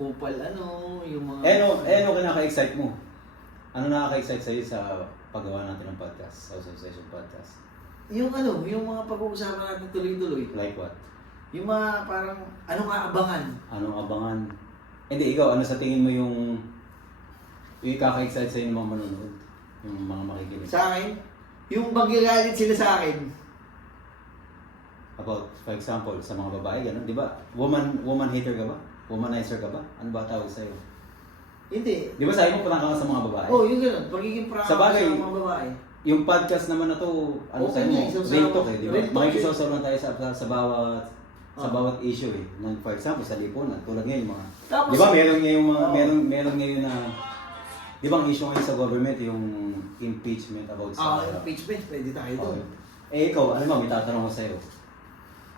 kupal yung mga... Ano kinaka-excite mo? Ano nakaka-excite sa'yo sa paggawa natin ng podcast, sa Session Podcast? Yung mga pag-uusapan natin tuloy-tuloy. Like what? Yung mga parang, abangan? Anong abangan? Hindi, ikaw, ano sa tingin mo yung ikaka-excite sa'yo ng mga manonood? Yung mga makikinig? Sa akin, yung mag-galit sila sa akin. About, for example, sa mga babae, gano'n, di ba? Woman hater ka ba? Womanizer ka ba? Ano ba tawag sa'yo? Hindi. Di ba sabi mo parang ka sa mga babae? Yung gano'n. Pagiging prangka Sa bagay, sa mga babae. Yung podcast naman na to, Okay sa'yo mo, real talk di ba? real talk Makikisaw lang tayo sa bawat issue For example, sa lipunan, tulad ngayon mga... Tapos, di ba meron ngayon meron ngayon na... Di ba ang issue ngayon sa government, yung impeachment about sa... impeachment, pwede tayo doon. Ikaw, alam mo, may tatanong ko sa'yo.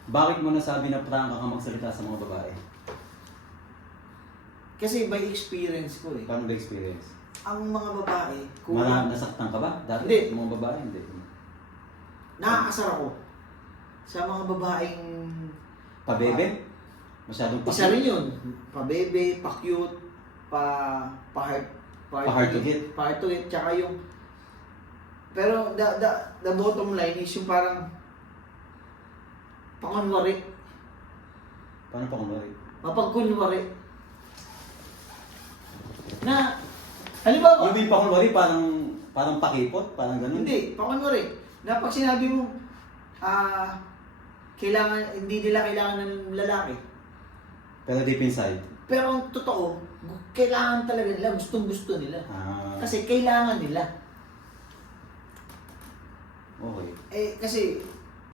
Bakit mo nasabi na prangka ka magsalita sa mga babae? Kasi by experience ko Paano ba experience? ang mga babae, Nasaktan ka ba? Dati Hindi. sa mga babae, hindi. nakakasar ako sa mga babaeng... Pabebe? Masyadong Isa rin yun. Pabebe, pa-cute, pa-hard Pa-hard to hit. Pa-hard to hit, tsaka yung... Pero the bottom line is yung parang pakunwari. Paano pa kumari? Mapagkunwari. Na, halimbawa... Yung pa kumari, parang pakipot, parang ganun. Hindi, pakunwari. Na pag sinabi mo, hindi nila kailangan ng lalaki. Pero deep inside. Pero ang totoo, kailangan talaga nila, gustong-gusto nila. Ah, Kasi kailangan nila. okay. Kasi